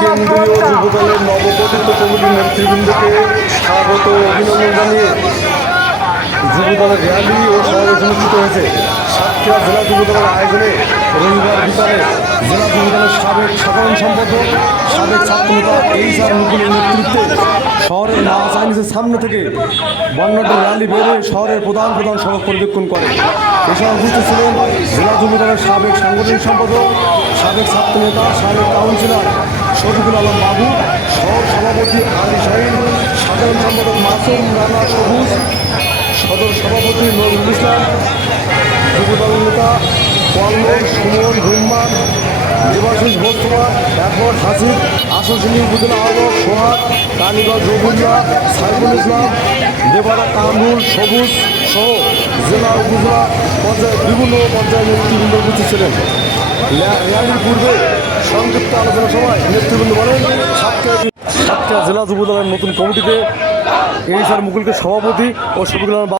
কেন্দ্রীয় যুবদলের নবগঠিত কমিটির নেতৃবৃন্দকে স্বাগত অভিনন্দন জানিয়ে যুবদলের র্যালি ও সমাবেশ অনুষ্ঠিত হয়েছে। সাতক্ষীরা জেলা যুবদলের আয়োজনে রবিবার বিকালে জেলা যুবদলের সাবেক সাধারণ সম্পাদক সাবেক ছাত্রনেতা এইচআর মুকুলের নেতৃত্বে শহরের না চাইনিজের সামনে থেকে বর্ণাঢ্য র্যালি বের হয়ে শহরের প্রধান প্রধান সড়ক পরিদর্শন করে। এসব উপস্থিত ছিলেন জেলা যুবদলের সাবেক সাংগঠনিক সম্পাদক সাবেক ছাত্রনেতা সাবেক কাউন্সিলর শফিকুল আলম বাবু, সহ সভাপতি আলী শাহিন, সাধারণ সম্পাদক মাসুম রানা সবুজ, সদর সভাপতি নজরুল ইসলাম, যুবদল নেতা পল্লব সুমন রহমান, দেবাশিস ভোজকুমার, এডওয়ার্ড হাসিব, আশাসনী বুদুল আহমদ সোহাগ, কালীগঞ্জ রবুল্লাহ, সাইফুল ইসলাম, দেবারা কামরুল সবুজ সহ জেলা উপজেলা পর্যায়ে বিভিন্ন পর্যায়ে নেতৃবৃন্দ উপস্থিত ছিলেন। র্যালির পূর্বে সংক্ষিপ্ত আলোচনা সভায় নেতৃবৃন্দ বলেন, সাতক্ষীরা জেলা যুবদলের নতুন কমিটিতে এইচআর মুকুলকে সভাপতি ও শফিকুল আলম